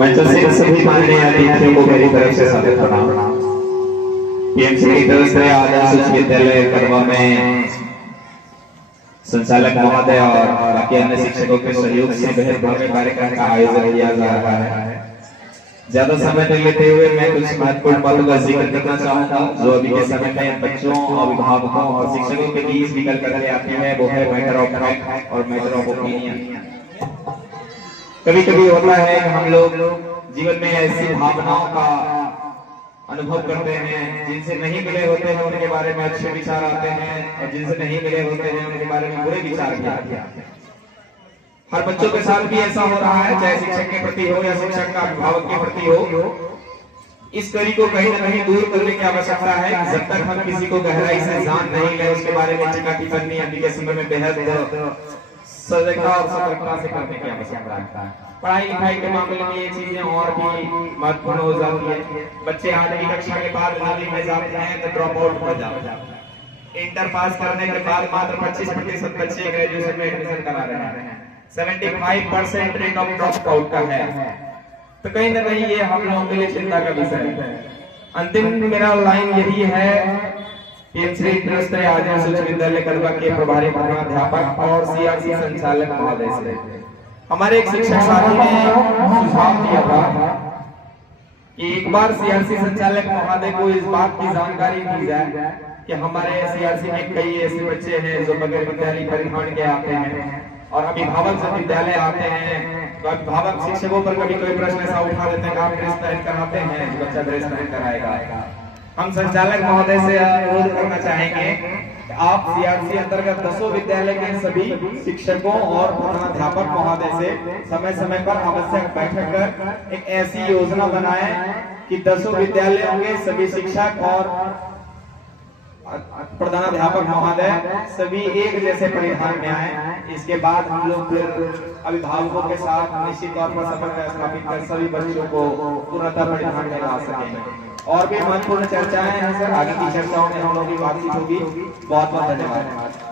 मंच से सभी माननीय अतिथियों को मेरी तरफ से सादर प्रणाम। पीएमसी की तरफ से आदर्श उच्च विद्यालय करवा में संचालक महोदय और बाकी अन्य शिक्षकों के सहयोग से बेहद भव्य कार्यक्रम का आयोजन किया जा रहा है। ज्यादा समय नहीं लेते हुए मैं कुछ महत्वपूर्ण बातों का जिक्र करना चाहूंगा जो अभी के समय में बच्चों, अभिभावकों और शिक्षकों के बीच निकल कर आती है। वो है मैटर ऑफ फैक्ट और मैटर ऑफ ओपिनियन। कभी कभी होता है कि हम लोग जीवन में ऐसी भावनाओं का अनुभव करते हैं जिनसे नहीं मिले होते हैं, उनके बारे में अच्छे विचार आते हैं, और जिनसे नहीं मिले होते हैं उनके बारे में बुरे विचार भी आते हैं। हर बच्चों के साथ भी ऐसा हो रहा है, चाहे शिक्षक के प्रति हो या शिक्षक का अभिभावक के प्रति हो। इस कड़ी को कहीं न कहीं दूर करने की आवश्यकता है। जब तक हम किसी को गहराई से जान नहीं ले, उसके बारे में टीका टिप्पणी अभी के समय में बेहद सजगता और सतर्कता से करने की आवश्यकता है। पढ़ाई लिखाई के मामले में ये चीजें और भी महत्वपूर्ण हो जाती है। बच्चे 8वीं कक्षा के बाद 9वीं में जाते हैं तो ड्रॉप आउट हो जाते हैं। इंटर पास करने के बाद मात्र 25% बच्चे ग्रेजुएशन में एडमिशन करा रहे हैं। 75% रेट ऑफ ड्रॉप आउट का है। तो कहीं ना कहीं ये हम लोगों के लिए चिंता का विषय है। अंतिम मेरा लाइन यही है, पीएमसी त्रिस्तरीय आदर्श उच्च विद्यालय करवा के प्रभारी प्रधानाध्यापक और सीआरसी संचालक महोदय से हमारे एक शिक्षक साथी ने सुझाव दिया था कि एक बार सीआरसी संचालक महोदय को इस बात की जानकारी दी जाए कि हमारे सीआरसी में कई ऐसे बच्चे हैं जो बगैर विद्यालय परिधान के आते हैं और अभिभावक जब विद्यालय आते हैं तो अभिभावक शिक्षकों पर कभी कोई प्रश्न ऐसा उठा लेते हैं कि आप ड्रेस पहन कर आते हैं, बच्चा ड्रेस पहन कर आएगा। हम संचालक महोदय से अनुरोध करना चाहेंगे आप सीआरसी अंतर्गत 10 विद्यालय के सभी शिक्षकों और प्रधानाध्यापक महोदय से समय समय पर आवश्यक बैठक कर एक ऐसी योजना बनाएं कि 10 विद्यालयों के सभी शिक्षक और प्रधानाध्यापक महोदय सभी एक जैसे परिधान में आए। इसके बाद हम लोग फिर अभिभावकों के साथ निश्चित तौर पर समन्वय स्थापित कर सभी बच्चों को पूर्णतः परिधान में ला सकेंगे। और भी महत्वपूर्ण चर्चाएं हैं सर, आगे की चर्चाओं में हम लोग की बातचीत होगी। बहुत बहुत धन्यवाद।